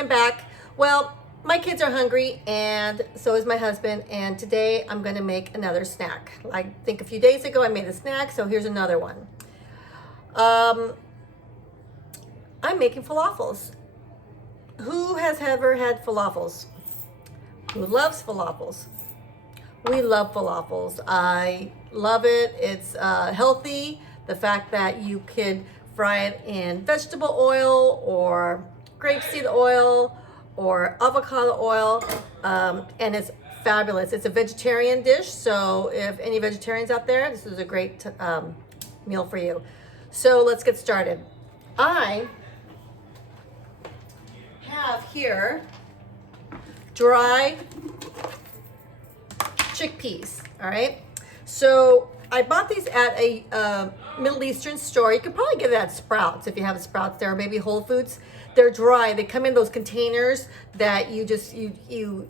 I'm back. Well, my kids are hungry and so is my husband, and today I'm gonna make another snack. I think a few days ago I made a snack, so here's another one. I'm making falafels. Who has ever had falafels? Who loves falafels? We love falafels. I love it. It's healthy. The fact that you could fry it in vegetable oil or grapeseed oil or avocado oil, and it's fabulous. It's a vegetarian dish, so if any vegetarians out there, this is a great meal for you. So let's get started. I have here dry chickpeas, all right? So I bought these at a Middle Eastern store. You could probably get it at Sprouts if you have a Sprouts there, or maybe Whole Foods. They're dry. They come in those containers that you just you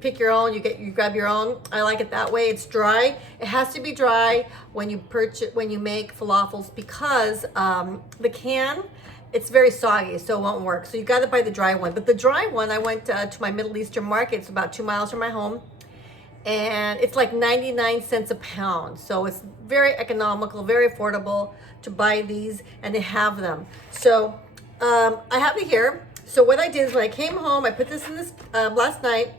pick your own. You grab your own. I like it that way. It's dry. It has to be dry when you make falafels, because the can, it's very soggy, so it won't work. So you got to buy the dry one. But the dry one, I went to my Middle Eastern market. It's about 2 miles from my home, and it's like 99 cents a pound. So it's very economical, very affordable to buy these, and they have them. So I have it here. So what I did is when I came home, I put this in this last night.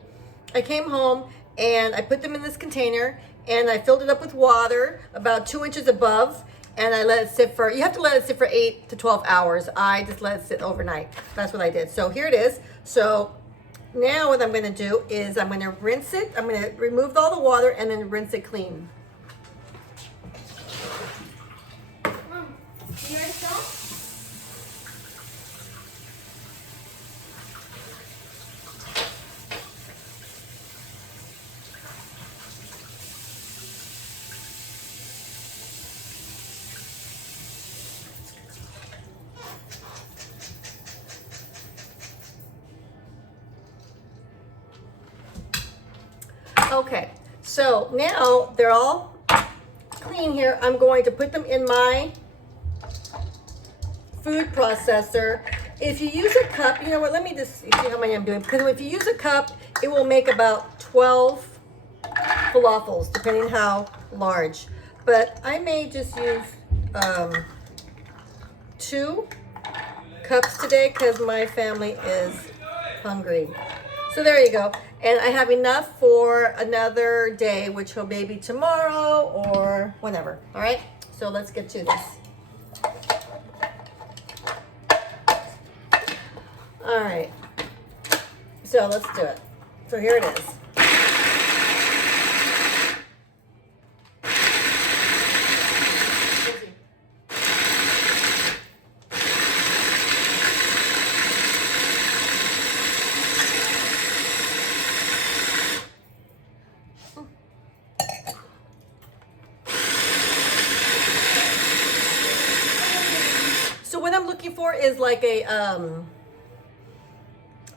I came home and I put them in this container, and I filled it up with water about 2 inches above, and I let it sit for, you have to let it sit for 8 to 12 hours. I just let it sit overnight. That's what I did. So here it is. So now what I'm going to do is I'm going to rinse it. I'm going to remove all the water and then rinse it clean. Mom, you already saw? Okay, so now they're all clean here. I'm going to put them in my food processor. If you use a cup, you know what, let me just see how many I'm doing, because if you use a cup, it will make about 12 falafels, depending how large. But I may just use 2 cups today because my family is hungry. So there you go. And I have enough for another day, which will maybe tomorrow or whenever. All right, so let's get to this. All right, so let's do it. So here it is. So what I'm looking for is like a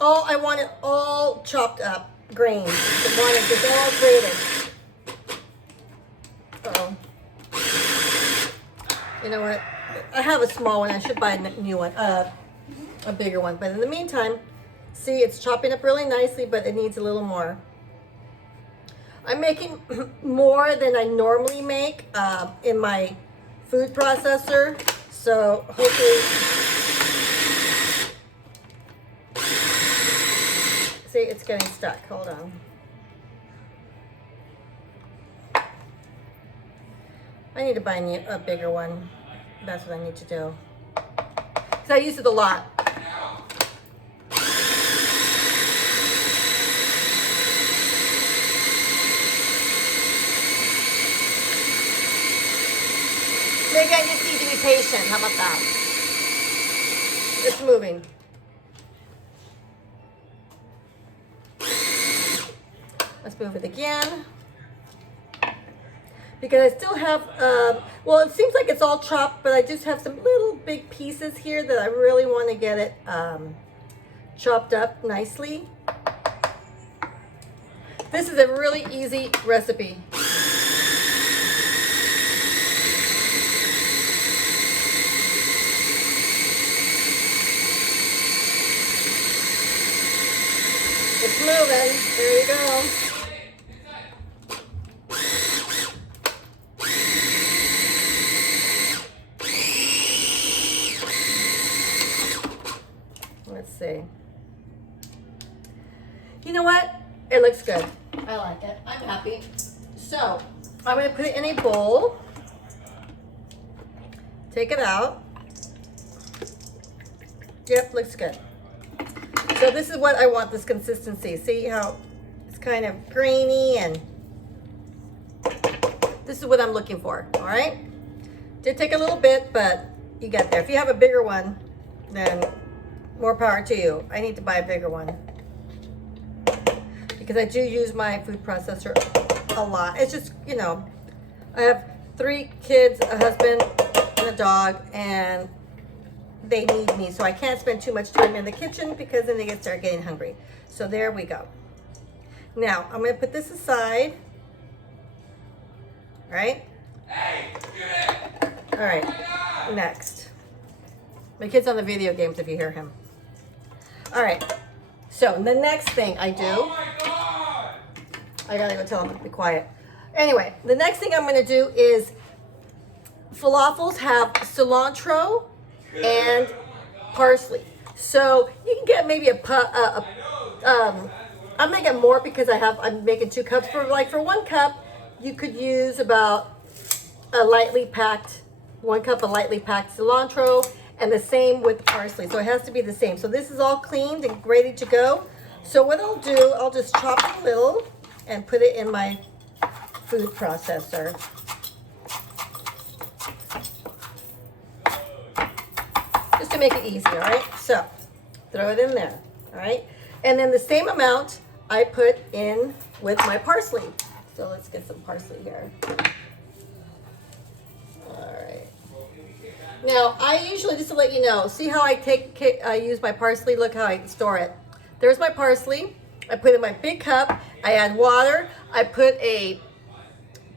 I want it all chopped up, grains. I want it just all grated. You know what? I have a small one. I should buy a new one, a bigger one. But in the meantime, see, it's chopping up really nicely, but it needs a little more. I'm making more than I normally make in my food processor. So hopefully, see, it's getting stuck. Hold on. I need to buy a bigger one. That's what I need to do. Because I use it a lot. Maybe I just need to be patient. How about that? It's moving. Let's move it again. Because I still have, well, it seems like it's all chopped, but I just have some little big pieces here that I really want to get it chopped up nicely. This is a really easy recipe. moving. There you go. Let's see. You know what? It looks good. I like it. I'm happy. So, I'm going to put it in a bowl. Take it out. Yep, looks good. So this is what I want, this consistency. See how it's kind of grainy, and this is what I'm looking for, all right? Did take a little bit, but you get there. If you have a bigger one, then more power to you. I need to buy a bigger one because I do use my food processor a lot. It's just, you know, I have 3 kids, a husband, and a dog, and they need me, so I can't spend too much time in the kitchen because then they start getting hungry. So there we go. Now I'm going to put this aside. All right. All right. Next, my kid's on the video games. If you hear him. All right. So the next thing I do, I gotta go tell him to be quiet. Anyway, the next thing I'm going to do is falafels have cilantro and parsley. So you can get maybe I'm making more because I'm making 2 cups. For 1 cup, you could use about 1 cup of lightly packed cilantro, and the same with parsley. So it has to be the same. So this is all cleaned and ready to go. So what I'll do, I'll just chop it a little and put it in my food processor. Just to make it easy, all right? So, throw it in there, all right? And then the same amount I put in with my parsley. So let's get some parsley here. All right. Now, I usually, just to let you know, see how I use my parsley? Look how I store it. There's my parsley. I put it in my big cup. I add water. I put a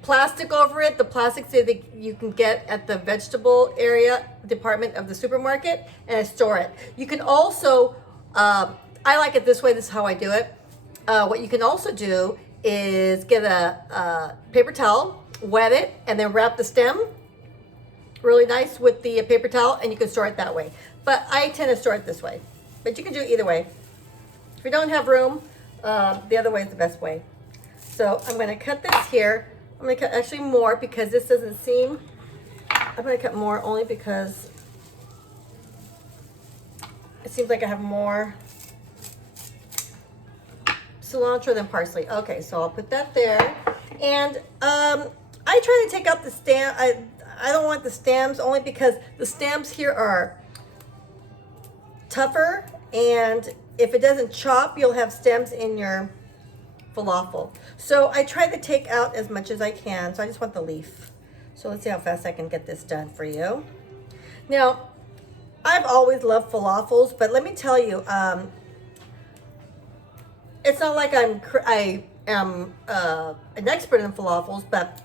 plastic over it, the plastic that you can get at the vegetable area department of the supermarket, and I store it. You can also, I like it this way, this is how I do it. What you can also do is get a paper towel, wet it, and then wrap the stem really nice with the paper towel, and you can store it that way. But I tend to store it this way, but you can do it either way. If you don't have room, the other way is the best way. So I'm going to cut this here. I'm going to cut actually more because this doesn't seem, I'm going to cut more only because it seems like I have more cilantro than parsley. Okay, so I'll put that there. And I try to take out the stem. I don't want the stems only because the stems here are tougher, and if it doesn't chop, you'll have stems in your falafel. So I try to take out as much as I can. So I just want the leaf. So let's see how fast I can get this done for you. Now, I've always loved falafels, but let me tell you, it's not like I am an expert in falafels, but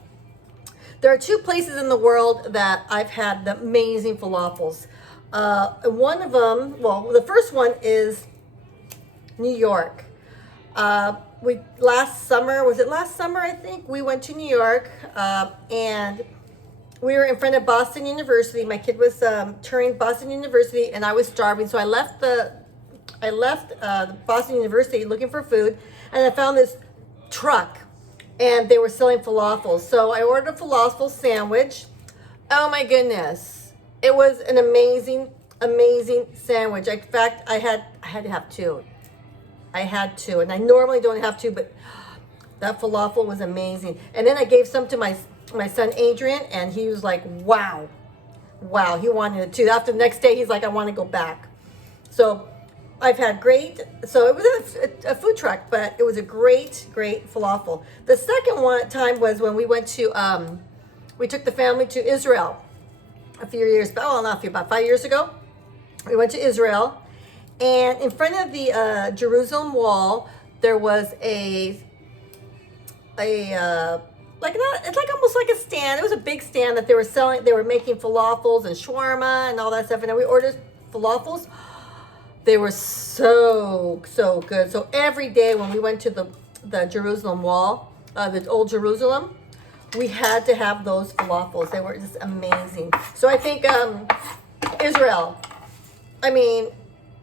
there are 2 places in the world that I've had the amazing falafels. One of them, well, the first one is New York. Last summer, I think, we went to New York, and we were in front of Boston University. My kid was touring Boston University, and I was starving, so I left Boston University looking for food, and I found this truck, and they were selling falafels. So I ordered a falafel sandwich. Oh my goodness, it was an amazing sandwich. In fact, I had to have 2. I had 2, and I normally don't have 2, but that falafel was amazing. And then I gave some to my son Adrian, and he was like, wow, he wanted it too. After the next day, he's like, I want to go back. So I've had so it was a food truck, but it was a great falafel. The second time was when we went to, we took the family to Israel about 5 years ago. We went to Israel. And in front of the Jerusalem wall, there was it's like almost like a stand. It was a big stand that they were selling. They were making falafels and shawarma and all that stuff. And then we ordered falafels. They were so, so good. So every day when we went to the Jerusalem wall, the old Jerusalem, we had to have those falafels. They were just amazing. So I think Israel, I mean,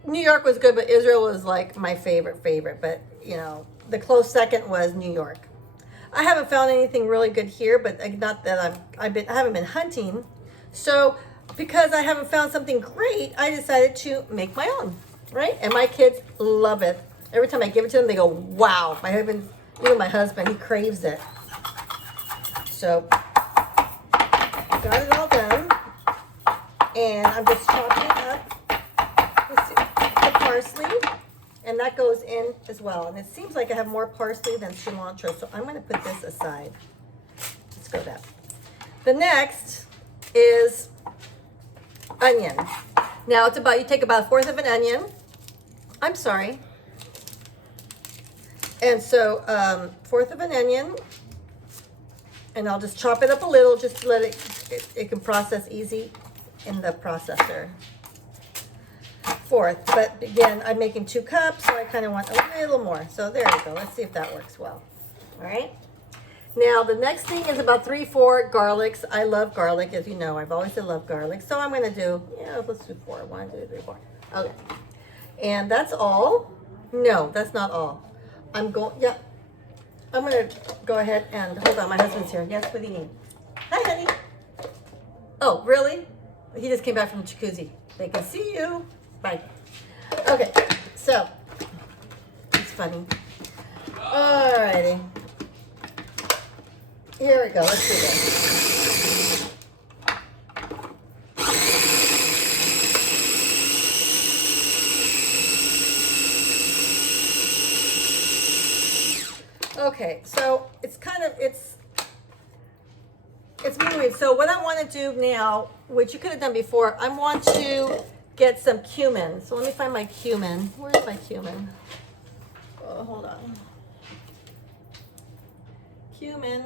New York was good, but Israel was like my favorite. But, you know, the close second was New York. I haven't found anything really good here, but not that I haven't been hunting. So because I haven't found something great, I decided to make my own, right? And my kids love it. Every time I give it to them, they go, wow. My husband, even my husband, he craves it. So got it all done. And I'm just chopping up the parsley. And that goes in as well. And it seems like I have more parsley than cilantro. So I'm going to put this aside. Let's go that. The next is onion. Now it's about, you take about 1/4 of an onion. I'm sorry. And so 1/4 of an onion. And I'll just chop it up a little just to let it can process easy in the processor. 1/4, but again, I'm making 2 cups, so I kind of want a little more. So there you go. Let's see if that works well. All right. Now, the next thing is about 3-4 garlics. I love garlic, as you know. I've always loved garlic. So I'm going to do, let's do 4. 1, 2, 3, 4. Okay. And that's all. No, that's not all. I'm going to go ahead and, hold on, my husband's here. Yes, what do you need? Hi, honey. Oh, really? He just came back from the jacuzzi. They can see you. Bye. Okay, so, it's funny. Alrighty. Here we go, let's do this. Okay, so it's moving. So what I want to do now, which you could have done before, I want to get some cumin. So let me find my cumin. Where's my cumin? Oh, hold on. Cumin.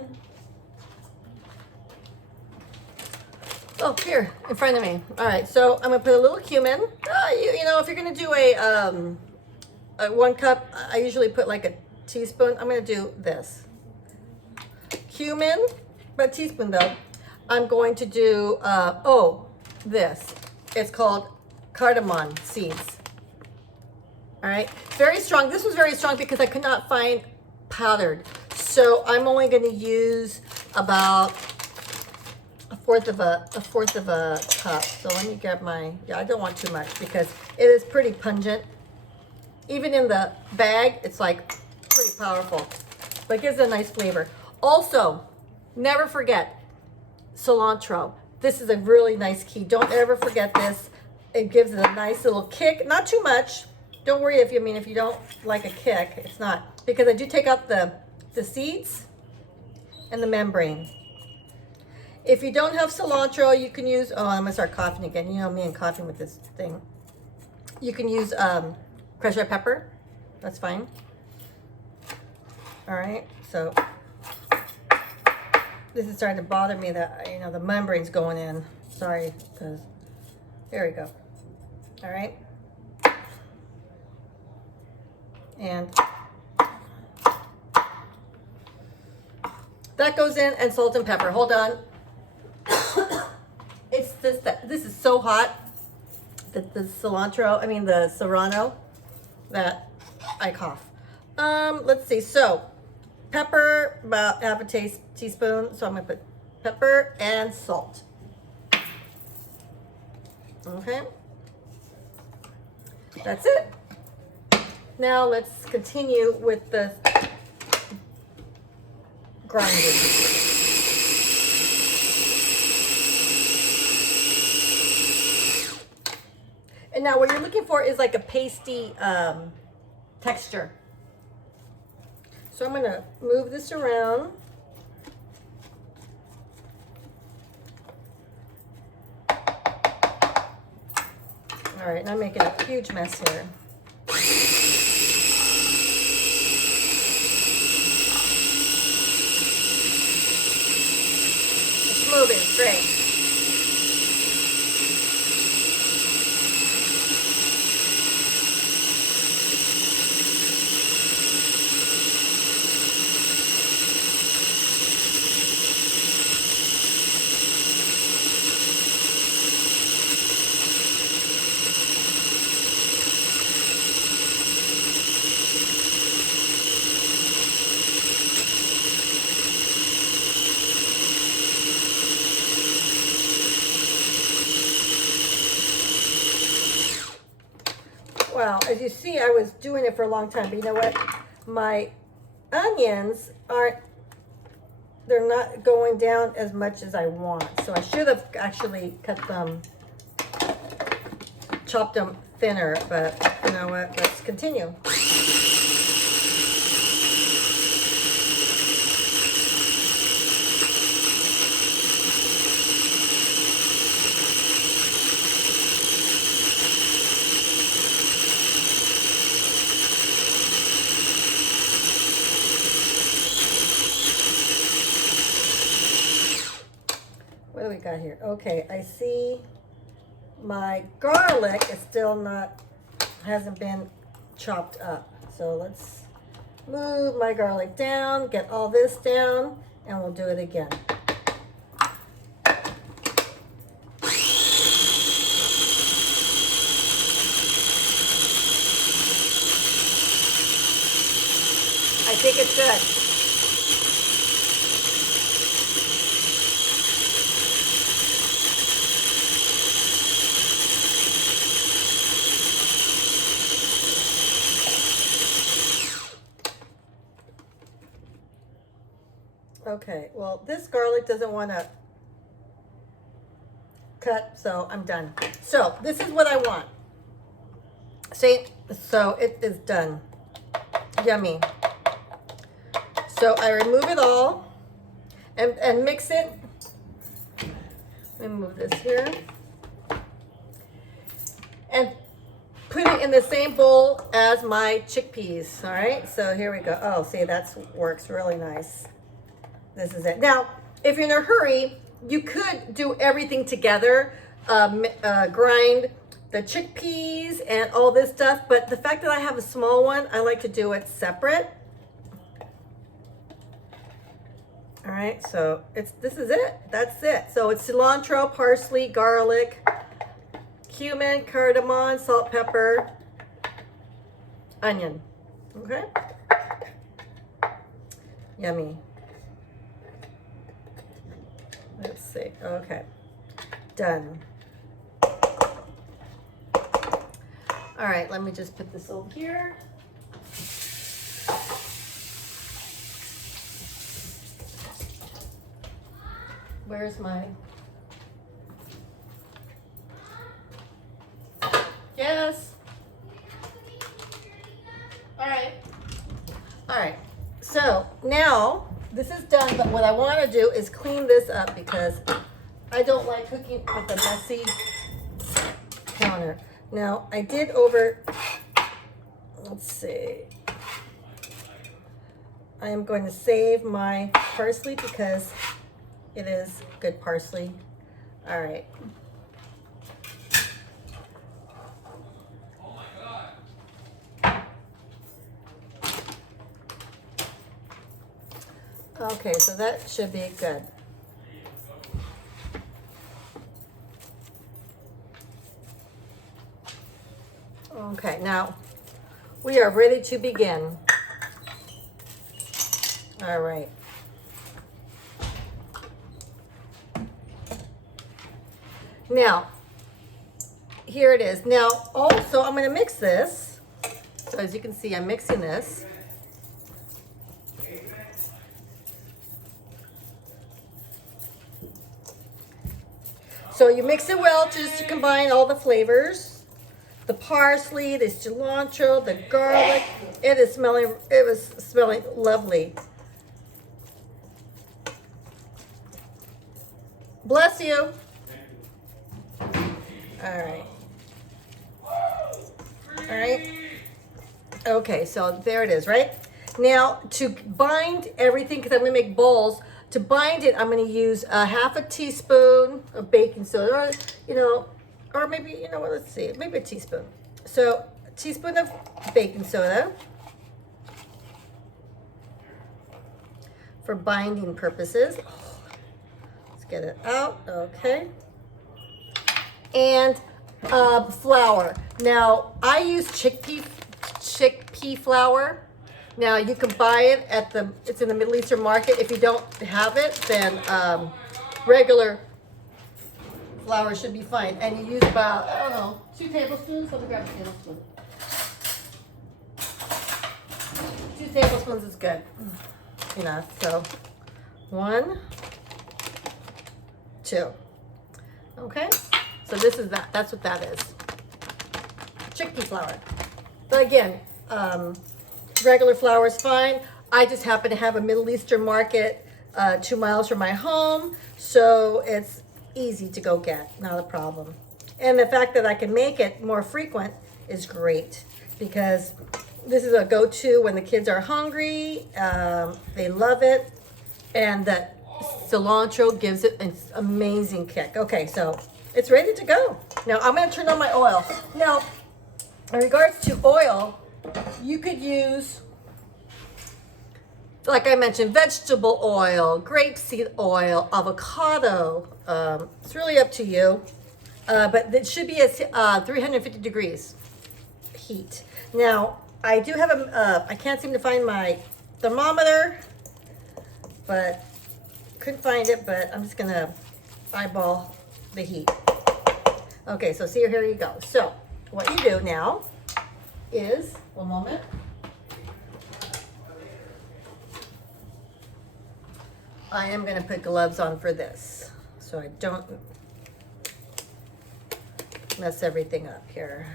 Oh, here in front of me. All right, so I'm gonna put a little cumin. You know, if you're gonna do a 1 cup, I usually put like a teaspoon. I'm gonna do this cumin, but a teaspoon though. I'm going to do this. It's called cardamom seeds. All right, very strong. This was very strong because I could not find powdered. So I'm only going to use about a fourth of a cup. So let me grab my, I don't want too much because it is pretty pungent. Even in the bag, it's like pretty powerful, but it gives it a nice flavor. Also, never forget cilantro. This is a really nice key. Don't ever forget this. It gives it a nice little kick. Not too much. Don't worry if you don't like a kick. It's not, because I do take out the seeds and the membrane. If you don't have cilantro, you can use, I'm gonna start coughing again. You know me and coughing with this thing. You can use crushed red pepper. That's fine. All right, so this is starting to bother me that, the membrane's going in. Sorry, because, there we go. All right. And that goes in, and salt and pepper. Hold on. This is so hot, the serrano, that I cough. Let's see. So, pepper, about half a teaspoon. So I'm gonna put pepper and salt. Okay. That's it. Now let's continue with the grinding. And now what you're looking for is like a pasty texture. So I'm going to move this around. All right, and I'm making a huge mess here. It's moving straight. Well, as you see, I was doing it for a long time, but you know what? My onions they're not going down as much as I want. So I should have actually chopped them thinner, but you know what? Let's continue. What do we got here? Okay, I see my garlic is still hasn't been chopped up. So let's move my garlic down, get all this down, and we'll do it again. I think it's good. Okay, well, this garlic doesn't want to cut, so I'm done. So this is what I want. See, so it is done. Yummy. So I remove it all and mix it. Let me move this here. And put it in the same bowl as my chickpeas, all right? So here we go. Oh, see, that works really nice. This is it. Now, if you're in a hurry, you could do everything together, grind the chickpeas and all this stuff, but the fact that I have a small one, I like to do it separate. All right, so this is it. That's it. So it's cilantro, parsley, garlic, cumin, cardamom, salt, pepper, onion. Okay? Yummy. Let's see. Okay. Done. All right, let me just put this over here. Where's my... Yes. All right. All right. So now this is done, but what I want to do is clean this up because I don't like cooking with a messy counter. Now I did let's see. I am going to save my parsley because it is good parsley. All right. Okay, so that should be good. Okay, now we are ready to begin. All right. Now, here it is. Now, also, I'm going to mix this. So as you can see, I'm mixing this. So you mix it well just to combine all the flavors. The parsley, the cilantro, the garlic. It was smelling lovely. Bless you. All right. All right. Okay, so there it is, right? Now, to bind everything, because I'm going to make balls, to bind it, I'm going to use a half a teaspoon of baking soda, or maybe, let's see, maybe a teaspoon. So, a teaspoon of baking soda for binding purposes. Let's get it out, okay. And flour. Now, I use chickpea flour. Now you can buy it it's in the Middle Eastern market. If you don't have it, then regular flour should be fine. And you use about, 2 tablespoons. Let me grab a tablespoon. 2 tablespoons is good. Enough. So 1, 2. Okay? So this is that. That's what that is. Chickpea flour. But again, regular flour is fine. I just happen to have a Middle Eastern market 2 miles from my home, so it's easy to go get, not a problem. And the fact that I can make it more frequent is great, because this is a go-to when the kids are hungry. They love it, and the cilantro gives it an amazing kick. Okay, so it's ready to go. Now I'm going to turn on my oil. Now, in regards to oil, you could use, like I mentioned, vegetable oil, grapeseed oil, avocado. It's really up to you. But it should be at 350 degrees heat. Now, I do have I can't seem to find my thermometer, but couldn't find it, but I'm just gonna eyeball the heat. Okay, so see, here you go. So what you do now is, one moment. I am gonna put gloves on for this, so I don't mess everything up here.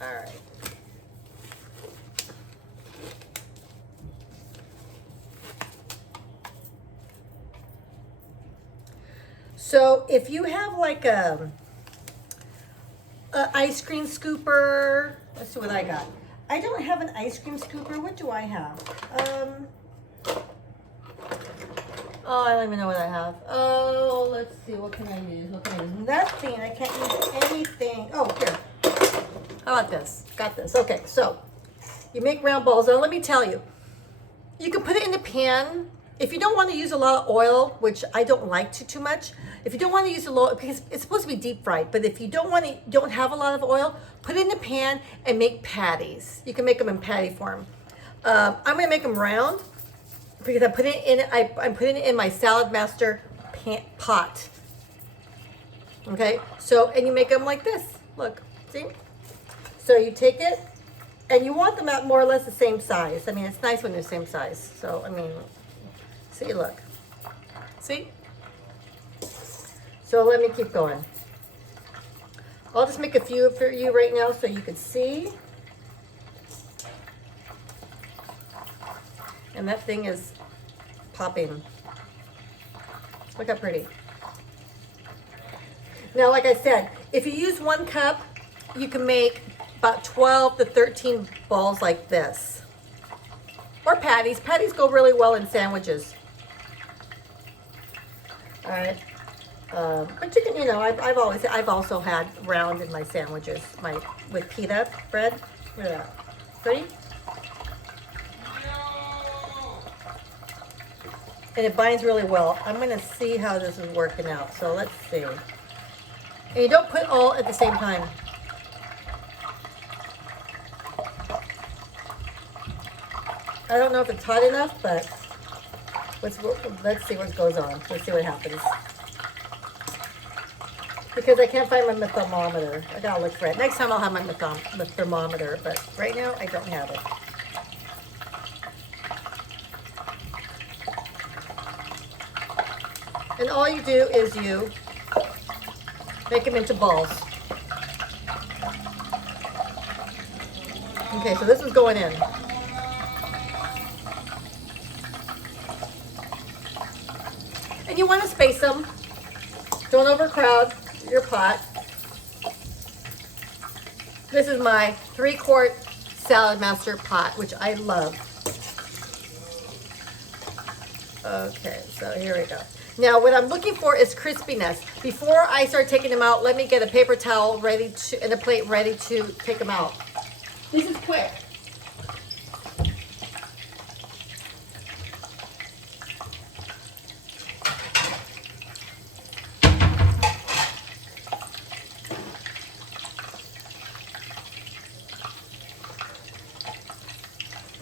All right. So if you have like a ice cream scooper, let's see what I got. I don't have an ice cream scooper. What do I have? Oh, I don't even know what I have. Oh, let's see. What can I use? What can I use? Nothing. I can't use anything. Oh, here. How about this? Got this. Okay, so you make round balls. Now, let me tell you. You can put it in the pan. If you don't want to use a lot of oil, which I don't like too much, if you don't want to use a lot, because it's supposed to be deep fried, but if you don't have a lot of oil, put it in the pan and make patties. You can make them in patty form. I'm going to make them round, because I'm putting it in my Salad Master pot. Okay, so, and you make them like this. Look, see? So you take it, and you want them at more or less the same size. I mean, it's nice when they're the same size. So, I mean, see, look. See? So let me keep going. I'll just make a few for you right now so you can see. And that thing is popping. Look how pretty. Now, like I said, if you use 1 cup, you can make about 12 to 13 balls like this. Or patties. Patties go really well in sandwiches. All right. But you can, you know, I've also had round in my sandwiches, with pita bread. Look at that. Ready? And it binds really well. I'm going to see how this is working out. So let's see. And you don't put all at the same time. I don't know if it's hot enough, but let's see what goes on. Let's see what happens. Because I can't find my thermometer. I gotta look for it. Next time I'll have my thermometer, but right now I don't have it. And all you do is you make them into balls. Okay, so this is going in. And you want to space them. Don't overcrowd your pot. This is my 3-quart Salad Master pot, which I love. Okay, so here we go. Now, what I'm looking for is crispiness. Before I start taking them out, let me get a paper towel ready to, and a plate ready to take them out. This is quick.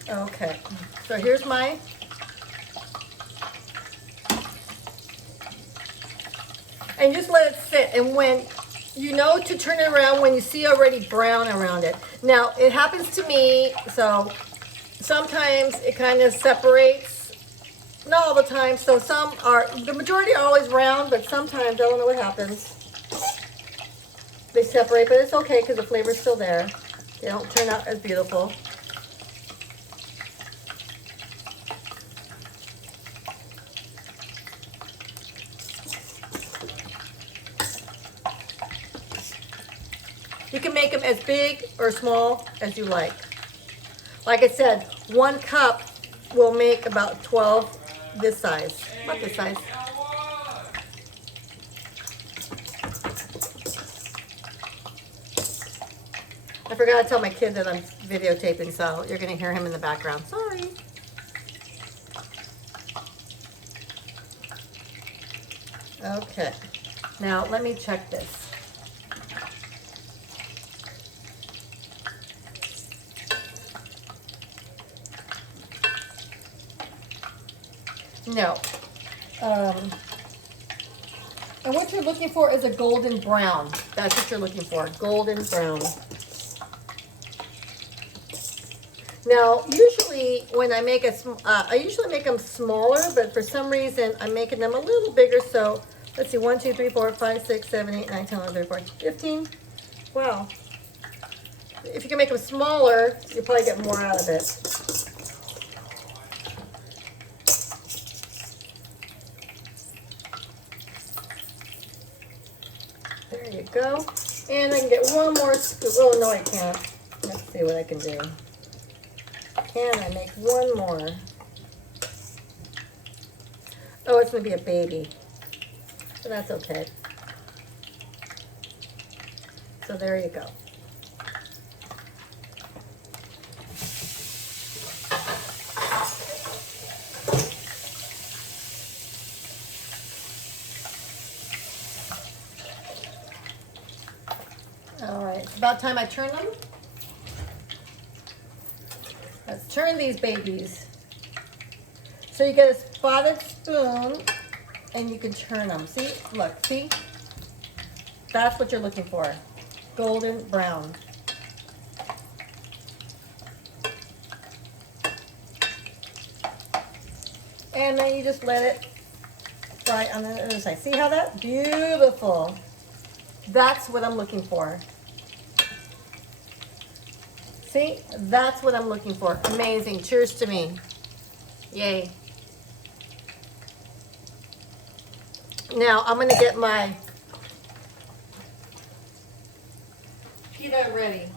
Okay, so here's my and just let it sit. And when You know to turn it around when you see already brown around it. Now, it happens to me, so sometimes it kind of separates. Not all the time, so the majority are always round, but sometimes, I don't know what happens. They separate, but it's okay because the flavor's still there. They don't turn out as beautiful. You can make them as big or small as you like. Like I said, 1 cup will make about 12 this size. Not this size. I forgot to tell my kid that I'm videotaping, so you're going to hear him in the background. Sorry. Okay. Now, let me check this. No. And what you're looking for is a golden brown. That's what you're looking for, golden brown. Now, usually when I make I usually make them smaller, but for some reason I'm making them a little bigger. So let's see, 1, 2, 3, 4, 5, 6, 7, 8, 9, 10, 11, 12, 13, 14, 15. Wow. If you can make them smaller, you'll probably get more out of it. There you go. And I can get one more scoop. Oh, no, I can't. Let's see what I can do. Can I make one more? Oh, it's going to be a baby. So that's okay. So there you go. All right, it's about time I turn them. Let's turn these babies. So you get a spotted spoon and you can turn them. See, look, see? That's what you're looking for, golden brown. And then you just let it fry on the other side. See how that? Beautiful. That's what I'm looking for. See, that's what I'm looking for. Amazing. Cheers to me. Yay. Now I'm going to get my pita ready.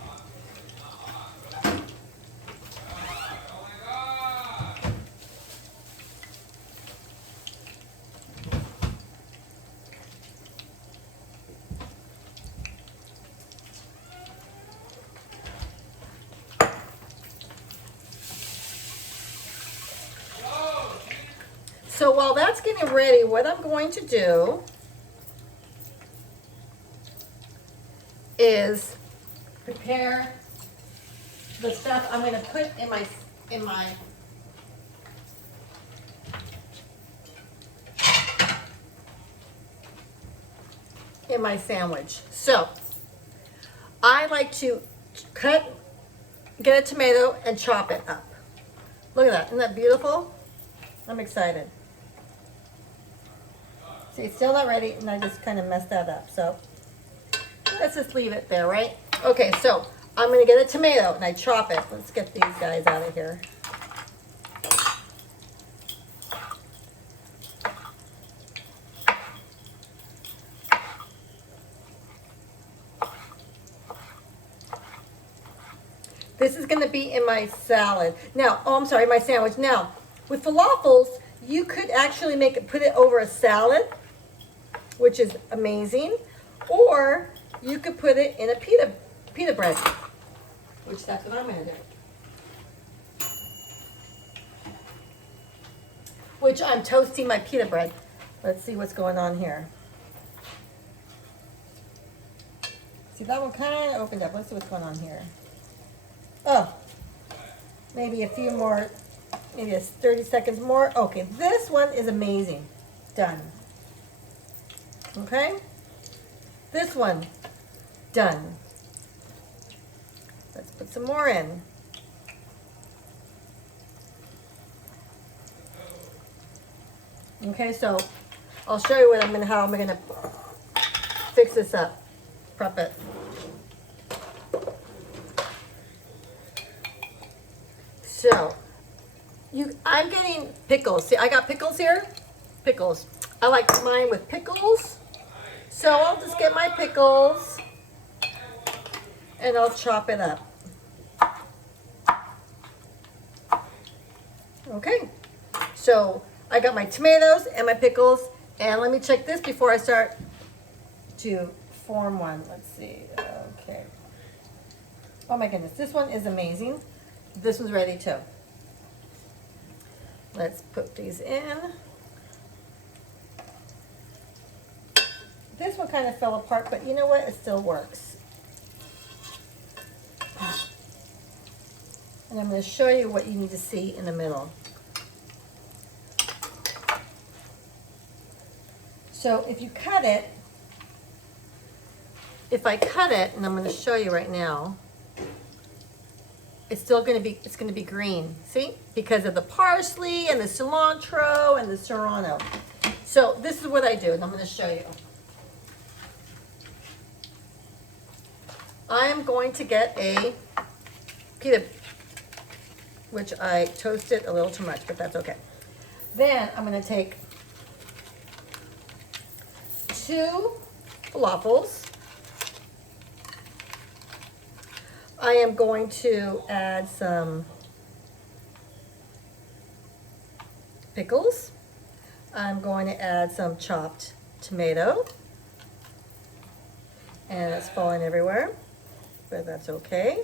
So while that's getting ready, what I'm going to do is prepare the stuff I'm going to put in my sandwich. So I like to get a tomato and chop it up. Look at that. Isn't that beautiful? I'm excited. See, it's still not ready, and I just kind of messed that up. So let's just leave it there, right? Okay, so I'm going to get a tomato, and I chop it. Let's get these guys out of here. This is going to be in my salad. Now, oh, I'm sorry, my sandwich. Now, with falafels, you could actually put it over a salad, which is amazing, or you could put it in a pita bread, which that's what I'm going to do. Which I'm toasting my pita bread. Let's see what's going on here. See, that one kind of opened up. Let's see what's going on here. Oh, maybe a few more, maybe 30 seconds more. Okay, this one is amazing. Done. Okay? This one, Done. Let's put some more in. Okay, so I'll show you how I'm gonna fix this up, prep it. So, I'm getting pickles. See, I got pickles here. Pickles. I like mine with pickles. So I'll just get my pickles and I'll chop it up. Okay. So I got my tomatoes and my pickles, and let me check this before I start to form one. Let's see. Okay. Oh my goodness, this one is amazing. This one's ready too. Let's put these in. This one kind of fell apart, but you know what? It still works. And I'm going to show you what you need to see in the middle. So if you cut it, if I cut it, and I'm going to show you right now, it's still going to be green. See? Because of the parsley and the cilantro and the serrano. So this is what I do, and I'm going to show you. I am going to get a pita, which I toasted a little too much, but that's okay. Then I'm going to take 2 falafels. I am going to add some pickles. I'm going to add some chopped tomato. And it's falling everywhere, but that's okay.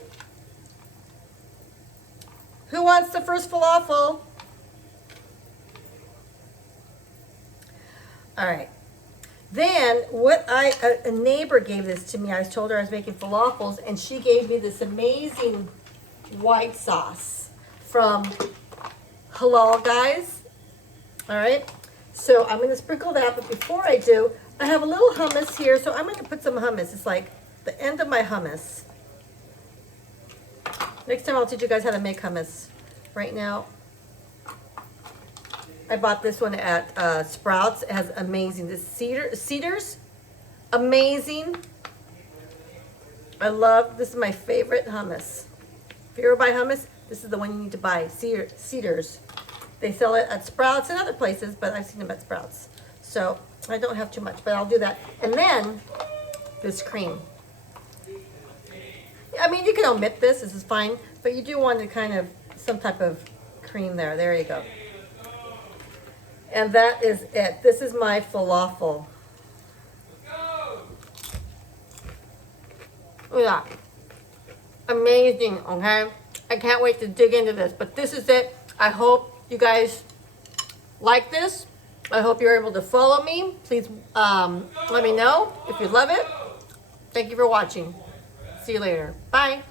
Who wants the first falafel? All right. Then a neighbor gave this to me. I told her I was making falafels, and she gave me this amazing white sauce from Halal Guys. All right. So I'm going to sprinkle that, but before I do, I have a little hummus here, so I'm going to put some hummus. It's like the end of my hummus. Next time I'll teach you guys how to make hummus. Right now, I bought this one at Sprouts. It has amazing, this cedars, amazing. I love, this is my favorite hummus. If you ever buy hummus, this is the one you need to buy, cedars. They sell it at Sprouts and other places, but I've seen them at Sprouts. So I don't have too much, but I'll do that. And then this cream. I mean, you can omit this is fine, but you do want to kind of, some type of cream there. There you go. And that is it. This is my falafel. Yeah. Amazing, okay? I can't wait to dig into this, but this is it. I hope you guys like this. I hope you're able to follow me. Please let me know if you love it. Thank you for watching. See you later. Bye.